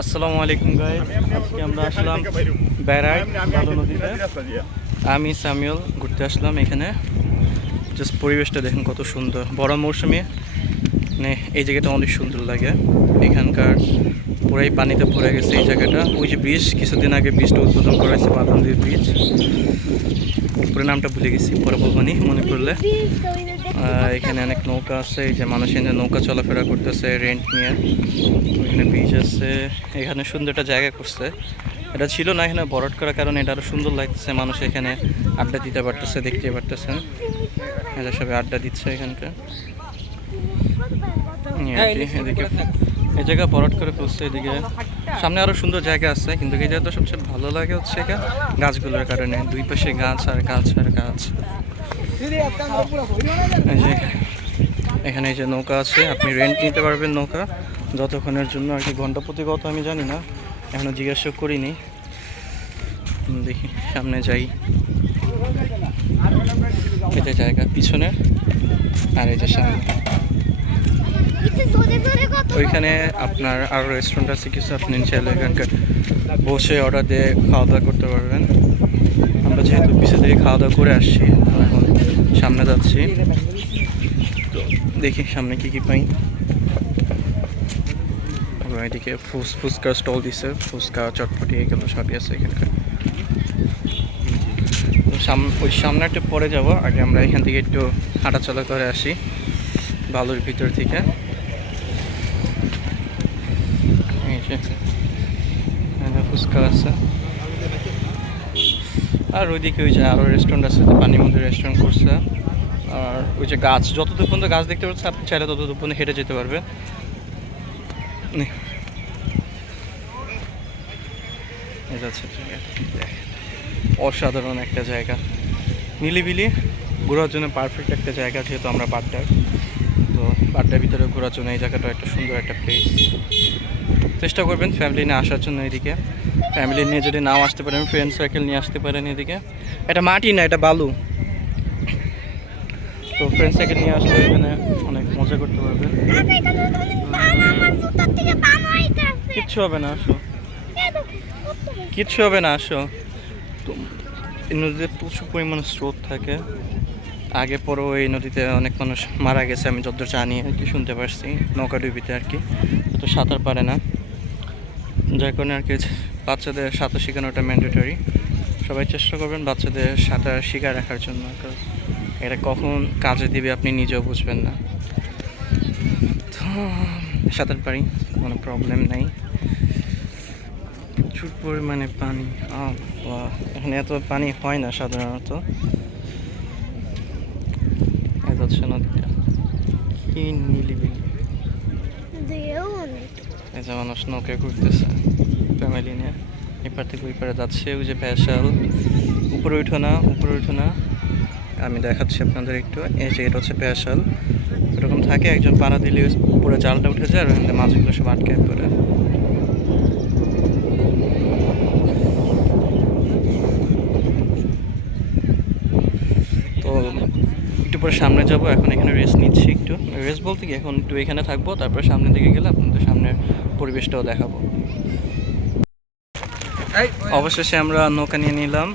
আসসালামু আলাইকুম ভাই আজকে আমরা আসলাম ব্যারাক ভালো নদীতে। আমি সামিউল ঘুরতে আসলাম এখানে। জাস্ট পরিবেশটা দেখেন কত সুন্দর। বড় মৌসুমে মানে এই জায়গাটা অনেক সুন্দর লাগে। এখানকার পুরাই পানিতে ভরে গেছে এই জায়গাটা। ওই যে ব্রিজ কিছুদিন আগে ব্রিজটা উদ্বোধন করা হয়েছে বাদন্দির ব্রিজ পুরো নামটা ভুলে গেছি পরে বলবানি মনে আহ, এখানে অনেক নৌকা আছে এই যে মানুষ এখানে নৌকা চলাফেরা করতেছে রেন্ট নিয়ে। ওইখানে বিচ আছে এখানে সুন্দর একটা জায়গা করছে। এটা ছিল না এখানে বরট করার কারণে এটা আরও সুন্দর লাগতেছে মানুষ এখানে আড্ডা দিতে পারতেছে দেখতে পারতেছেন এরা সবাই আড্ডা দিচ্ছে এখানকার। এদিকে এই জায়গা বরট করে ফেলছে এদিকে। সামনে আরও সুন্দর জায়গা আছে, কিন্তু এই জায়গাটা সবচেয়ে ভালো লাগে হচ্ছে গাছগুলোর কারণে। দুই পাশে গাছ আর গাছ আর গাছ। এখানে এই যে নৌকা আছে, আপনি রেন্ট নিতে পারবেন নৌকা। যতক্ষণের জন্য আর কি ঘণ্টা প্রতি কত আমি জানি না, এখনও জিজ্ঞাসা করিনি। দেখি, সামনে যাই। এটা জায়গা পিছনে আর যে সামনে। ওইখানে আপনার আরও রেস্টুরেন্ট আছে, কিছু আপনি চাইলে এখানকার বসে অর্ডার দিয়ে খাওয়া দাওয়া করতে পারবেন। আমরা যেহেতু পিছু থেকে খাওয়া দাওয়া করে আসছি, এখন সামনে যাচ্ছি। তো দেখি সামনে কি কি পাই। এদিকে ফুস ফুচকা স্টল দিছে ফুচকা চটপটি, এগুলো সবই আছে এখানকার। সাম, ওই সামনে একটু পরে যাব, আগে আমরা এখান থেকে একটু হাঁটাচলা করে আসি। বালুর ভিতর থেকে। ফুচকা আছে। আর ওইদিকে ওই যে আরও রেস্টুরেন্ট আছে পানির মধ্যে রেস্টুরেন্ট করছে। আর ওই যে গাছ, যতদূর পর্যন্ত গাছ দেখতে পাচ্ছেন আপনি চাইলে ততদূর পর্যন্ত হেঁটে যেতে দেখেন। অসাধারণ একটা জায়গা। নিলিবিলি, ঘোরার জন্য পারফেক্ট একটা জায়গা, যেহেতু আমরা বাড্ডার তো বাড্ডার ভিতরে ঘোরার জন্য এই জায়গাটা একটা সুন্দর একটা প্লেস চেষ্টা করবেন ফ্যামিলি নিয়ে আসার জন্য এদিকে। ফ্যামিলি নিয়ে যদি নাও আসতে পারেন ফ্রেন্ড সার্কেল নিয়ে আসতে পারেন এদিকে। এটা মাটি না, এটা বালু। তো ফ্রেন্ড সার্কেল নিয়ে আসলে এখানে অনেক মজা করতে পারবেন। কিচ্ছু হবে না, আসো। কিচ্ছু হবে না, আসো। নদীতে প্রচুর পরিমাণে স্রোত থাকে। আগে পরেও এই নদীতে অনেক মানুষ মারা গেছে, আমি যতদূর জানি, আর কি শুনতে পারছি নৌকাডুবিতে আর কি। তো সাঁতার পারে না। যার কারণে আর কি বাচ্চাদের সাঁতার শেখানোটা ম্যান্ডেটরি সবাই চেষ্টা করবেন বাচ্চাদের সাঁতার শিখা রাখার জন্য, কারণ এটা কখন কাজে দিবে আপনি নিজেও বুঝবেন না। তো, সাঁতার পারি, কোনো প্রবলেম নাই। প্রচুর পরিমাণে পানি এখানে এত পানি হয় না সাধারণত। এই নদীটা কি নিলিবিলি এই যে মানুষ নৌকে ঘুরতেছে ফ্যামিলি নিয়ে। এপার থেকে ওই পারে যাচ্ছে ওই যে ভ্যাসাল উপরে উঠো না উপরে উঠো না। আমি দেখাচ্ছি আপনাদের একটু এই যে এটা হচ্ছে ভ্যাসাল এরকম থাকে একজন পাড়া দিলে উপরে জালটা উঠে যায় আর ওখান মাছগুলো সব আটকায় পড়ে তো একটু পরে সামনে যাব এখন এখানে রেস্ট নিচ্ছি একটু। রেস্ট বলতে কি এখন একটু এখানে থাকব তারপর সামনের দিকে গেলে আপনাদের সামনের পরিবেশটাও দেখাবো। অবশেষে আমরা নৌকা নিয়ে নিলাম।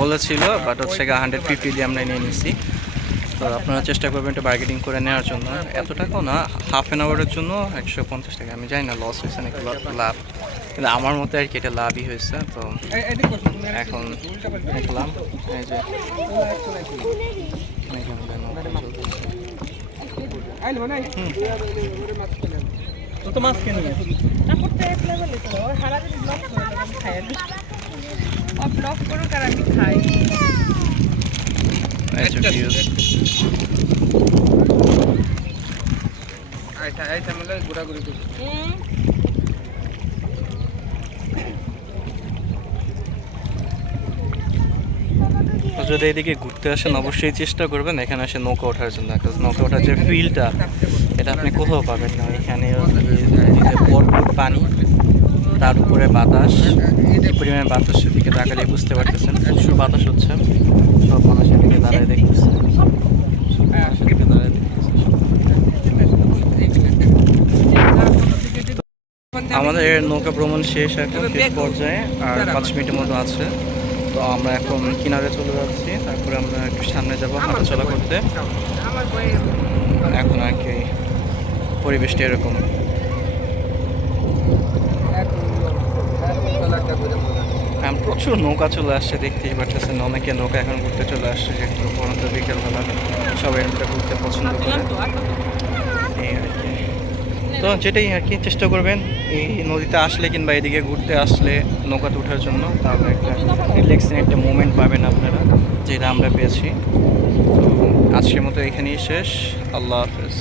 বলেছিল বাট হচ্ছে গা হান্ড্রেড ফিফটি দিয়ে আমরা নিয়ে নিছি। তো আপনারা চেষ্টা করবেন একটু বার্গেটিং করে নেওয়ার জন্য। এত টাকাও না হাফ অ্যান আওয়ারের জন্য একশো পঞ্চাশ টাকা। আমি জানি না লস হয়েছে নাকি লাভ। কিন্তু আমার মতে আর কি এটা লাভই হয়েছে তো এখন দেখলাম এই যে। তো মাছ কিনে ব্লক করুক আর আমি খাই। আইটা আইটা মানে ঘোরাঘুরি করছি। তো যদি এদিকে ঘুরতে আসেন অবশ্যই চেষ্টা করবেন এখানে এসে নৌকা ওঠার জন্য কারণ নৌকা ওঠার যে ফিলটা এটা আপনি কোথাও পাবেন না। এখানে ভরপুর পানি তার উপরে বাতাস এই পরিমাণে বাতাস দিকে তাকালে বুঝতে পারতেছেন? প্রচুর বাতাস হচ্ছে। সব মানুষের এদিকে দাঁড়ায় দেখতেছে দাঁড়ায় আমাদের নৌকা ভ্রমণ শেষ এখন শেষ পর্যায়ে আর পাঁচ মিনিটের মতো আছে। তো আমরা এখন কিনারে চলে যাচ্ছি। তারপরে আমরা একটু সামনে যাব হাঁটাচলা করতে। এখন আর কি পরিবেশটা এরকম। এখন প্রচুর নৌকা চলে আসছে দেখতেই পাচ্ছেন অনেকে নৌকা এখন ঘুরতে চলে আসছে যেহেতু পরন্ত বিকেলবেলা। সবাই ঘুরতে পছন্দ করে। এই আর কি। তো যেটাই আর কি চেষ্টা করবেন, এই নদীতে আসলে কিংবা এদিকে ঘুরতে আসলে নৌকাতে ওঠার জন্য, তাহলে একটা রিল্যাক্সিং একটা মুভমেন্ট পাবেন আপনারা, যেটা আমরা পেয়েছি। তো আজকের মতো এখানেই শেষ, আল্লাহ হাফেজ।